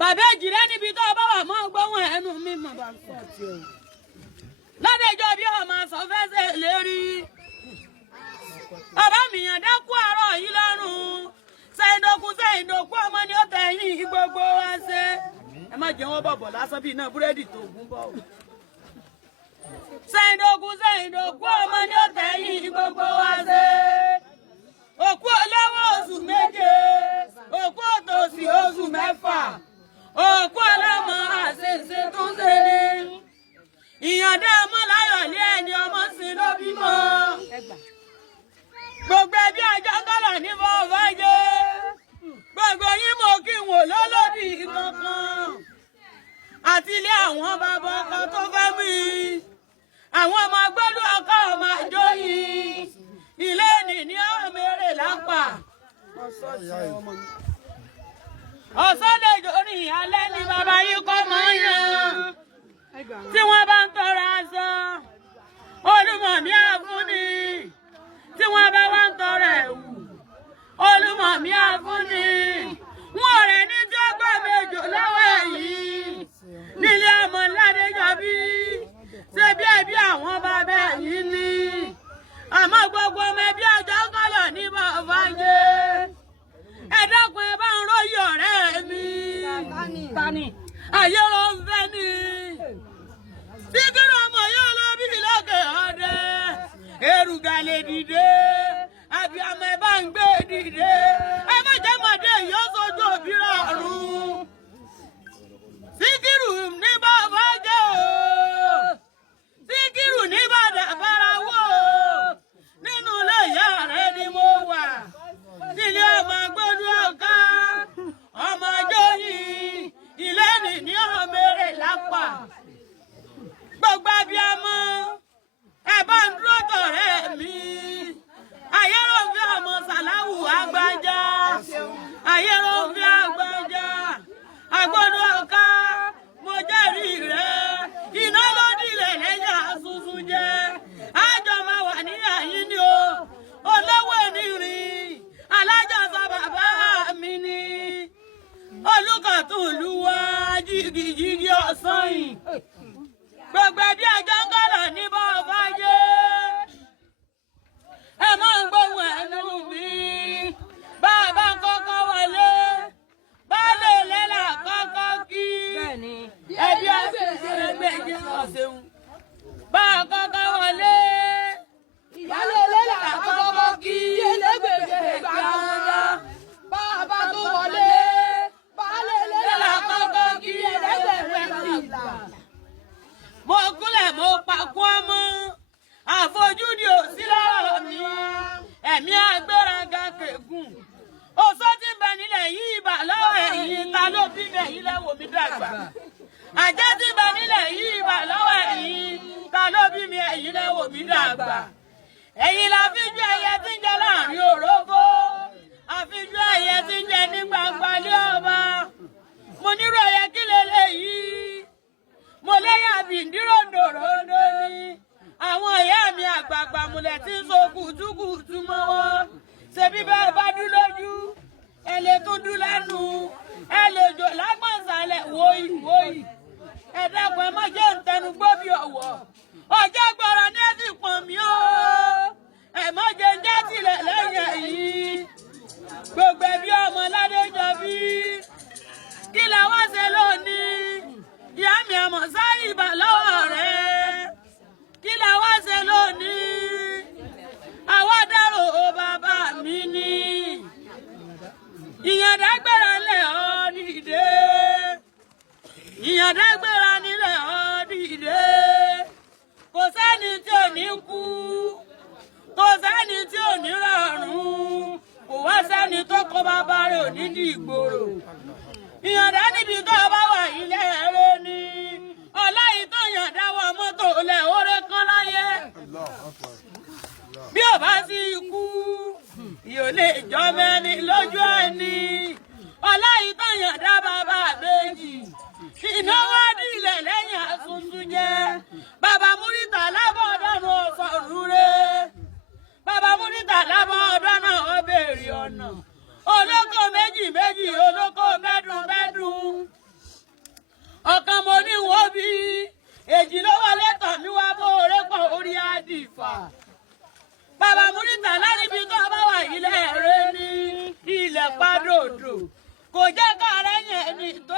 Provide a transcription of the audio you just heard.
bàbá èjìrẹ́ níbi tó bá wà mọ́ gbóhùn ẹnu mi mọ̀ bá sọ ti o. lọ́dẹ̀jọ́ bí ọmọ sọ fẹ́sẹ̀ lérí. bàbá mi yàn dákú àárọ̀ yìí lọ́rùn. sẹ́yìndòkú ọmọ ni ó tẹ̀yìn gbogbo wa ṣe. ẹ má jẹ́ wọ́n bọ̀bọ̀ lásán bí iná búrẹ́dì tó gún bọ̀. sẹ́yìndòkú ọmọ ni ó tẹ̀yìn gbogbo wa ṣe. òkú olówó oṣù méje òkú òtòṣì oṣù mẹ́fà òkú ọlọ́mọ àṣẹṣe tó ń ṣe ni ìyàndá ọmọ láyọ̀ ní ẹni ọmọ sí ló bímọ gbogbo ẹbí àjọ ńgọ́lọ̀ ní bọ́ọ̀bá jẹ́ gbogbo yín mo kí n wò lólódì kankan àti ilé àwọn bàbá ọkọ tó fẹ́ mi àwọn ọmọ gbọ́dọ̀ ọkọ ọmọ àjọ yìí ilé ní ọmọ eré lápá ọ̀sọ́dẹ̀jọ́ ní alẹ́ ní bàbá yìí kọ́ mọ́ yàn tí wọ́n bá ń tọrọ aṣọ olùmọ̀mí àfúnni tí wọ́n bá wá ń tọrọ ẹ̀wù olùmọ̀mí àfúnni wọn rẹ̀ ní tí ó gbọ́ méjò lọ́wọ́ ẹ̀yìn nílé ọmọ Ládéjọbí ṣe bí ẹbí àwọn bàbá yìí ní àmọ́ gbogbo ọmọ ẹbí ọjọ́ ńgọ́lọ̀ ní bàbá yẹn ẹ dákun ẹ bá ń róyè ọ̀rẹ́ mi tani ayé ló ń fẹ́ ni síkírù ọmọ yóò lọ bí lókè ọdẹ èrùgà lè dìde abiyamọ ẹ bá ń gbé dìde ẹ má jẹ́ mọ̀dé yóò sojú òbí rọrùn síkírù ní bàbá jẹ́ o síkírù ní bàdà farawó nínú ilé ìyá rẹ ni mo wà nílé ọmọ gbọ́dọ̀ ọ̀ká ọmọ ọjọ́ yìí ilé ní ọmọ eré lápá gbogbo abiyamọ ẹ bá ń dúró tọ̀rẹ́ mi ayéròfin ọmọ Sàláwù Àgbàjà ayéròfin Àgbàjà agbọ́dọ̀ ọ̀ká mo jẹ́rìí rẹ iná ló dìlẹ̀ lẹ́yìn àṣùṣù jẹ àjọ máa wà níyà yín ni o olówó ènìyàn alájọsọ bàbá mi ni olùkọ̀tùnlúwà jìgìjìgì ọ̀sán yìí gbogbo ẹbí àjọ ńgọ́lọ̀ ní bọ́ọ̀bá yé ẹ máa ń gbóhùn ẹnu mi bàbá kọ́kọ́ wọlé baálé lẹ́là kọ́kọ́ kí ẹbí àṣẹṣe méjì ọ̀sẹ̀hún bàbá kọ́kọ́ wọlé baálé lẹ́là kọ́kọ́ kí ẹlẹ́gbẹ̀gbẹ̀ gbàgbà bàbá tó wọlé baálé lẹ́là kọ́kọ́ kí ẹlẹ́gbẹ̀gbẹ̀ gbàgbà. mo kúnlẹ̀ mo pàkún ọmọ àfojúdi òsí lọ́rọ̀ mi ẹ̀mí agbéraga kẹ̀gùn oṣó tí ń bẹ nílẹ̀ yìí ìbà lọ́wọ́ ẹ̀yìn ta ló bí mi ẹ̀yìn lẹ́wọ̀ mi dàgbà àjẹ́ tí ń bẹ nílẹ̀ yìí ìbà lọ́wọ́ ẹ̀yìn ta ló bí mi ẹ̀yìn lẹ́wọ̀ mi dàgbà ẹ̀yìn la fi ju ẹyẹ tí ń jẹ láàrin òrógbó àfijú ẹyẹ tí ń jẹ ní gbangba lé ọba mo nírò ẹyẹ kí leléyìí mo lẹ́yìn àbìndíròndòròndò ni àwọn ìyá mi àgbààgbà múlẹ̀ tí ń so kùtùkùtù mọ́wọ́ ṣebí bẹ́ẹ̀ bá dún lójú ẹ lè tún dún lẹ́nu ẹ lè jò lágbọ̀nsálẹ̀ wòyí ẹ dákun ẹ má jẹ́ ń tẹnu gbó bí ọ̀wọ́ ọjọ́ gbọ́rọ̀ ní ẹ̀sìn pọ̀n mí o ẹ má jẹ́ ń jásílẹ̀ lẹ́yìn yìí gbogbo ẹbí ọmọ Ládéjọbí kí làwọn ṣe lónìí ìyá mi àmọ̀ sáyì ìbà lọ́wọ́ rẹ̀ kí làwọn ṣe lónìí àwọn dárò ó bàbá mi ní ìyàndágbéra lẹ̀ ọ́ dìde ìyàndágbéra nílẹ̀ ọ́ dìde kò sẹ́ni tí ò ní kú kò sẹ́ni tí ò ní rọrùn kò wá sẹ́ni tó kọ́ bàbá rẹ̀ ò ní di ìgboro ìyàndá níbi tó bá wà ilé ẹ̀rọ ni ọláyìí tó yàndá wọ mọ́tò lẹ̀ oore kan láyé bí ò bá sí ikú yóò lè jọ mẹ́ni lójú ẹni ọláyìí tó yàndá bàbá méjì ìnáwó nílẹ̀ lẹ́yìn àtúntún jẹ́ bàbá Múrítà lábọ̀ ọ̀dọ́nà ọ̀fọ̀rú rẹ̀ bàbá Múrítà lábọ̀ ọ̀dọ́nà ọ̀bẹ̀rẹ̀ ọ̀nà olóko méjì olóko mẹ́dùn bàbá múrítà láríbi tó bá wà ilẹ̀ rẹ ní ilẹ̀ padòdò kò jẹ́ ká rẹ́yìn ẹni tó.